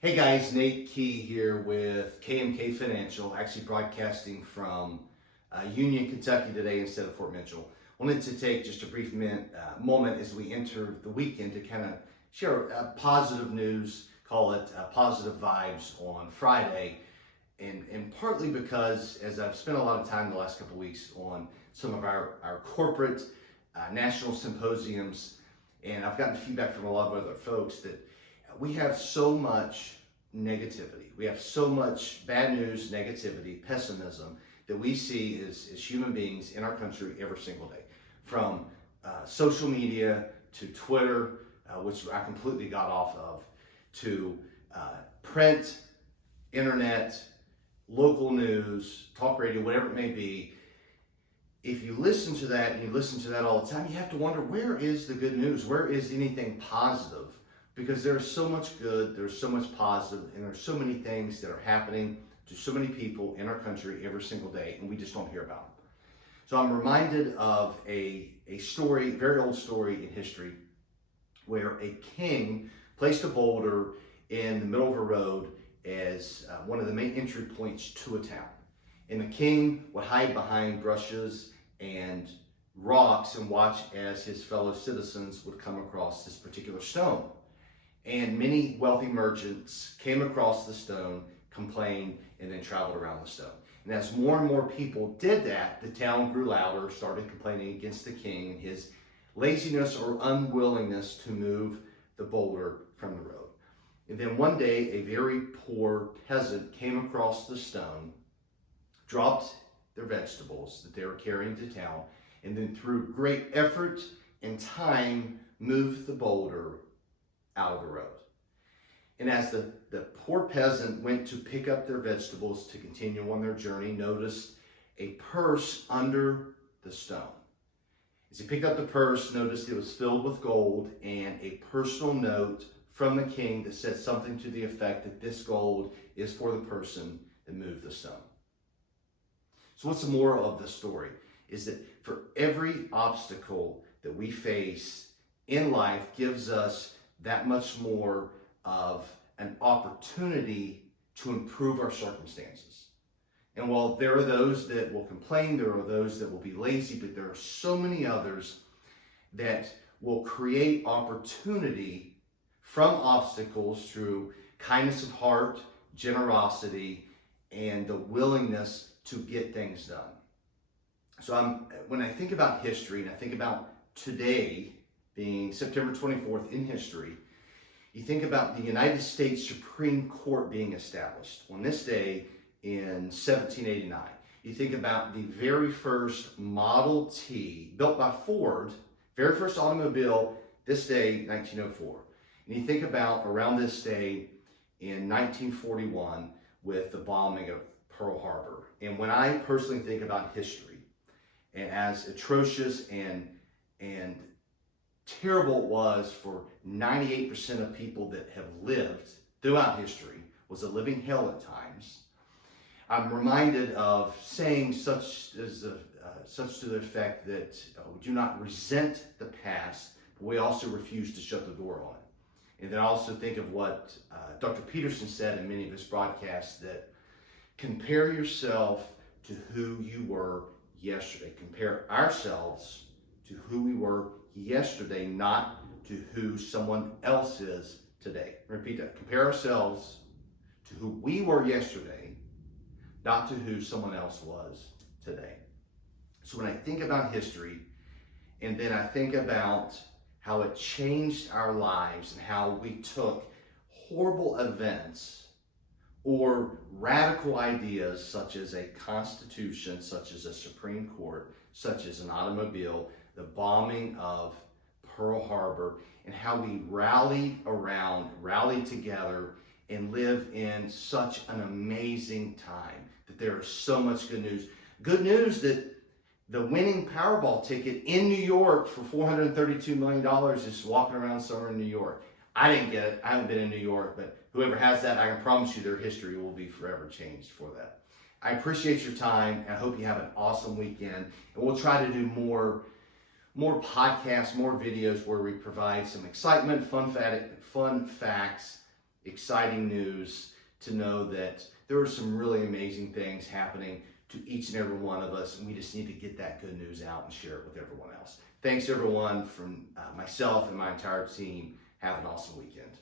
Hey guys, Nate Key here with KMK Financial, actually broadcasting from Union, Kentucky today instead of Fort Mitchell. Wanted to take just a brief moment as we enter the weekend to kind of share positive news, call it positive vibes on Friday. And partly because as I've spent a lot of time the last couple of weeks on some of our corporate national symposiums, and I've gotten feedback from a lot of other folks that we have so much negativity. We have so much bad news, negativity, pessimism that we see as human beings in our country every single day. From social media to Twitter, which I completely got off of, to print, internet, local news, talk radio, whatever it may be. If you listen to that and you listen to that all the time, you have to wonder, where is the good news? Where is anything positive? Because there's so much good, there's so much positive, and there's so many things that are happening to so many people in our country every single day, and we just don't hear about them. So I'm reminded of a story, very old story in history, where a king placed a boulder in the middle of a road as one of the main entry points to a town. And the king would hide behind brushes and rocks and watch as his fellow citizens would come across this particular stone. And many wealthy merchants came across the stone, complained, and then traveled around the stone. And as more and more people did that, the town grew louder, started complaining against the king and his laziness or unwillingness to move the boulder from the road. And then one day, a very poor peasant came across the stone, dropped their vegetables that they were carrying to town, and then through great effort and time, moved the boulder out of the road. And as the poor peasant went to pick up their vegetables to continue on their journey, noticed a purse under the stone. As he picked up the purse, noticed it was filled with gold and a personal note from the king that said something to the effect that this gold is for the person that moved the stone. So what's the moral of the story? Is that for every obstacle that we face in life gives us that much more of an opportunity to improve our circumstances. And while there are those that will complain, there are those that will be lazy, but there are so many others that will create opportunity from obstacles through kindness of heart, generosity, and the willingness to get things done. So when I think about history and I think about today being September 24th in history, you think about the United States Supreme Court being established on this day in 1789. You think about the very first Model T built by Ford, very first automobile, this day, 1904. And you think about around this day in 1941 with the bombing of Pearl Harbor. And when I personally think about history, and as atrocious and terrible it was for 98% of people that have lived throughout history, was a living hell at times, I'm reminded of saying such to the effect that we do not resent the past, but we also refuse to shut the door on it. And then I also think of what Dr. Peterson said in many of his broadcasts, that compare yourself to who you were yesterday. Compare ourselves to who we were yesterday, not to who someone else is today. Repeat that. Compare ourselves to who we were yesterday, not to who someone else was today. So when I think about history, and then I think about how it changed our lives and how we took horrible events or radical ideas such as a constitution, such as a Supreme Court, such as an automobile, the bombing of Pearl Harbor, and how we rallied together and live in such an amazing time, that there is so much good news. Good news that the winning Powerball ticket in New York for $432 million is walking around somewhere in New York. I didn't get it. I haven't been in New York, but whoever has that, I can promise you their history will be forever changed for that. I appreciate your time, and I hope you have an awesome weekend. And we'll try to do more podcasts, more videos where we provide some excitement, fun facts, exciting news to know that there are some really amazing things happening to each and every one of us, and we just need to get that good news out and share it with everyone else. Thanks everyone from myself and my entire team. Have an awesome weekend.